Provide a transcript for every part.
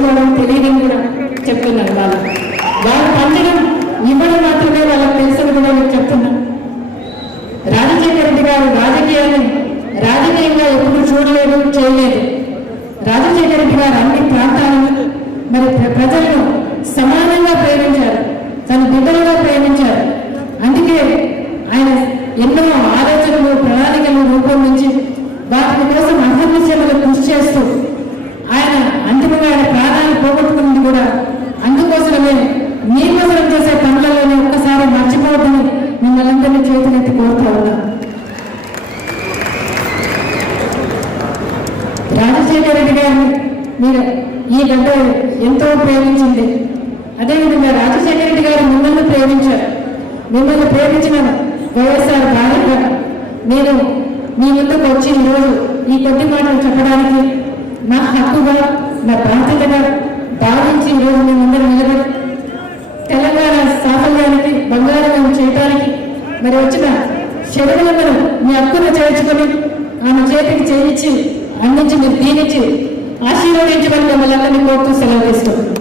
దోచుకోవడం తెలియదని కూడా చెప్తున్నారు. వాళ్ళు పంచడం ఇవ్వడం మాత్రమే వాళ్ళకి తెలుసని కూడా నేను చెప్తున్నా. రాజశేఖర రెడ్డి గారు రాజకీయంగా ఎప్పుడు చూడలేదు, చేయలేదు. రాజశేఖర రెడ్డి గారు అన్ని ప్రాంతాలను మరి ప్రజలను సమానంగా ప్రేమించారు, తన బిడ్డలుగా ప్రేమించారు. అందుకే ఆయన ఎన్నో ఆలోచనలు ప్రణాళికలు రూపొందించి వాటి కోసం అహర్నిశలు కృషి చేస్తూ ఆయన అంతిమంగా ఆయన ప్రాణాలు పోగొట్టుకున్నది కూడా అందుకోసమే మీకోసం చేసే పనులలోనే ఒక్కసారి మర్చిపోవద్దని మిమ్మల్ని అందరినీ చేతులెత్తి కోరుతా ఉన్నా. రాజశేఖర రెడ్డి గారిని మీరు ఈ గడ్డ ఎంతో ప్రేమించింది. అదేవిధంగా రాజశేఖర రెడ్డి గారు మిమ్మల్ని ప్రేమించారు. మిమ్మల్ని ప్రేమించిన వైఎస్ఆర్ భార్యగా నేను మీ ముందుకు వచ్చి ఈరోజు ఈ కొద్ది మాటలు చెప్పడానికి నా హక్కుగా, నా బాధ్యతగా భావించి ఈరోజు మీ ముందర నిలబడి తెలంగాణ సాఫల్యానికి బంగారం చేయడానికి మరి వచ్చిన శరణులను మీ హక్కును చేర్చుకొని ఆమె చేతికి చేయించి అందించి మీరు దీనించి ఆశీర్వదించమని మిమ్మల్ని అందరినీ కోరుతూ సెలవు తీసుకుంటాం.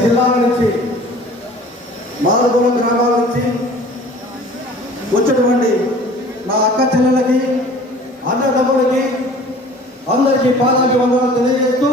జిల్లాల నుంచి మారుమూల గ్రామాల నుంచి వచ్చినటువంటి నా అక్క చెల్లెలకి అన్నదమ్ములకి అందరికీ పాదాభివందనాలు తెలియజేస్తూ